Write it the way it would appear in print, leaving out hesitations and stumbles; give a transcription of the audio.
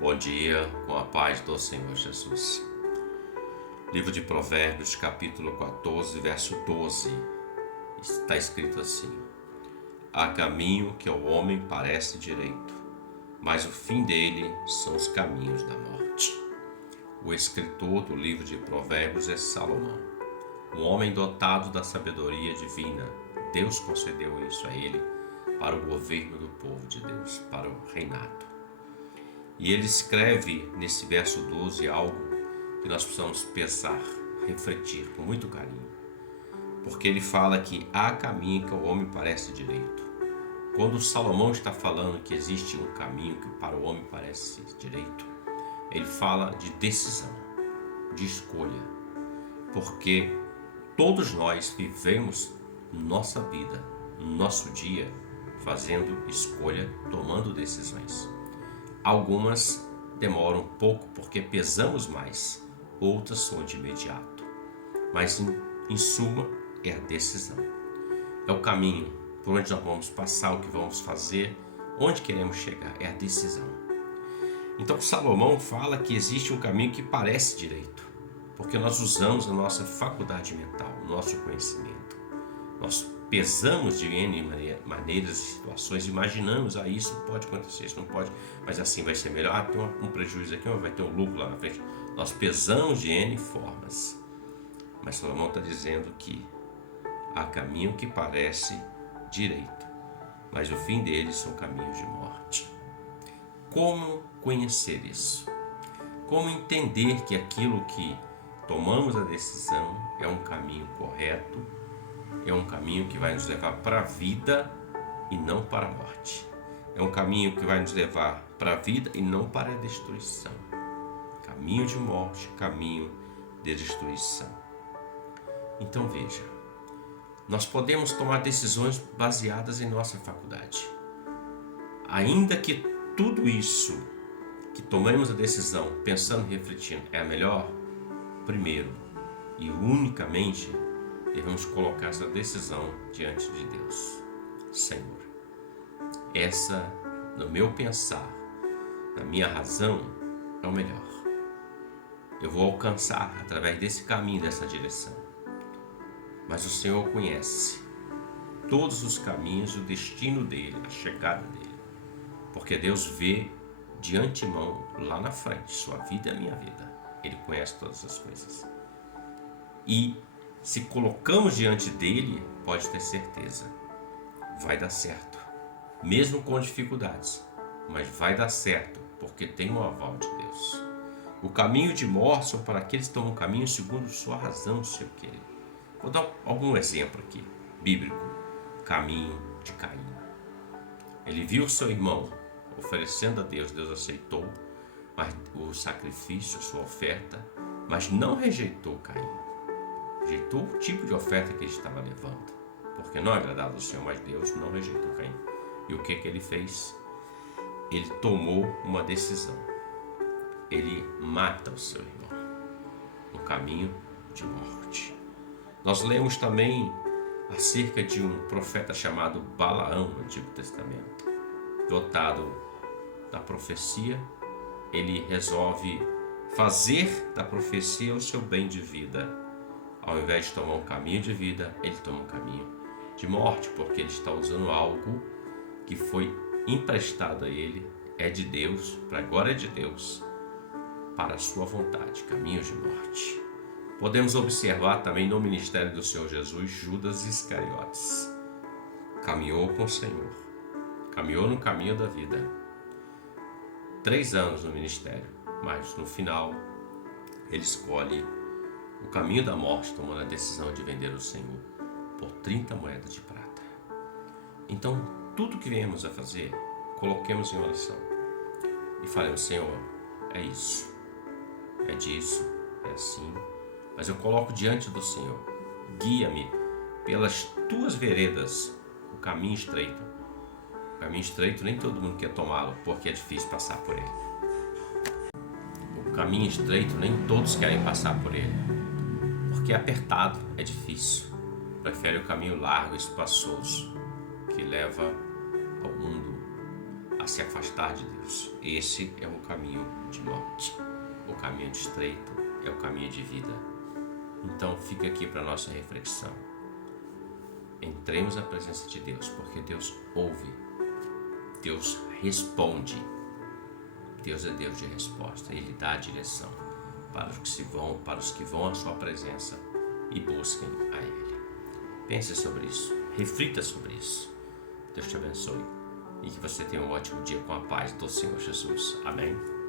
Bom dia, com a paz do Senhor Jesus. Livro de Provérbios, capítulo 14, verso 12. Está escrito assim: Há caminho que ao homem parece direito, mas o fim dele são os caminhos da morte. O escritor do livro de Provérbios é Salomão, um homem dotado da sabedoria divina. Deus concedeu isso a ele para o governo do povo de Deus, para o reinado. E ele escreve nesse verso 12 algo que nós precisamos pensar, refletir com muito carinho. Porque ele fala que há caminho que ao homem parece direito. Quando Salomão está falando que existe um caminho que para o homem parece direito, ele fala de decisão, de escolha. Porque todos nós vivemos nossa vida, nosso dia, fazendo escolha, tomando decisões. Algumas demoram um pouco porque pesamos mais, outras são de imediato. Mas em suma é a decisão. É o caminho por onde nós vamos passar, o que vamos fazer, onde queremos chegar, é a decisão. Então Salomão fala que existe um caminho que parece direito, porque nós usamos a nossa faculdade mental, o nosso conhecimento. Nós pesamos de N maneiras e situações, imaginamos, isso pode acontecer, isso não pode, mas assim vai ser melhor, tem um prejuízo aqui, mas vai ter um lucro lá na frente. Nós pesamos de N formas, mas Salomão está dizendo que há caminho que parece direito, mas o fim deles são caminhos de morte. Como conhecer isso? Como entender que aquilo que tomamos a decisão é um caminho correto, é um caminho que vai nos levar para a vida e não para a morte. É um caminho que vai nos levar para a vida e não para a destruição. Caminho de morte, caminho de destruição. Então veja, nós podemos tomar decisões baseadas em nossa faculdade. Ainda que tudo isso que tomamos a decisão pensando e refletindo é a melhor, primeiro e unicamente devemos colocar essa decisão diante de Deus. Senhor, essa, no meu pensar, na minha razão, é o melhor. Eu vou alcançar através desse caminho, dessa direção. Mas o Senhor conhece todos os caminhos, o destino dele, a chegada dele. Porque Deus vê de antemão, lá na frente, sua vida e a minha vida. Ele conhece todas as coisas. E se colocamos diante dele, pode ter certeza, vai dar certo, mesmo com dificuldades, mas vai dar certo, porque tem o aval de Deus. O caminho de morte são para aqueles que tomam um caminho segundo sua razão, seu querido. Vou dar algum exemplo aqui, bíblico. Caminho de Caim. Ele viu seu irmão oferecendo a Deus, Deus aceitou o sacrifício, sua oferta, mas não rejeitou Caim. Rejeitou o tipo de oferta que ele estava levando, porque não agradava ao Senhor, mas Deus não rejeitou Caim. E o que ele fez? Ele tomou uma decisão. Ele mata o seu irmão no caminho de morte. Nós lemos também acerca de um profeta chamado Balaão no Antigo Testamento. Dotado da profecia, ele resolve fazer da profecia o seu bem de vida. Ao invés de tomar um caminho de vida, ele toma um caminho de morte, porque ele está usando algo que foi emprestado a ele, é de Deus, para a glória de Deus, para a sua vontade, caminhos de morte. Podemos observar também no ministério do Senhor Jesus, Judas Iscariotes. Caminhou com o Senhor, caminhou no caminho da vida. 3 anos no ministério, mas no final ele escolhe o caminho da morte, tomando a decisão de vender o Senhor por 30 moedas de prata. Então, tudo que viemos a fazer, coloquemos em oração e falemos: Senhor, é isso, é disso, é assim, mas eu coloco diante do Senhor. Guia-me pelas tuas veredas, o caminho estreito. O caminho estreito nem todo mundo quer tomá-lo, porque é difícil passar por ele. O caminho estreito nem todos querem passar por ele, porque é apertado, é difícil. Prefere o caminho largo, espaçoso, que leva ao mundo, à se afastar de Deus. Esse é um caminho de morte. O caminho estreito é o caminho de vida. Então fica aqui para nossa reflexão. Entremos na presença de Deus, porque Deus ouve, Deus responde. Deus é Deus de resposta. Ele dá a direção para os que vão à sua presença e busquem a Ele. Pense sobre isso, reflita sobre isso. Deus te abençoe e que você tenha um ótimo dia com a paz do Senhor Jesus. Amém.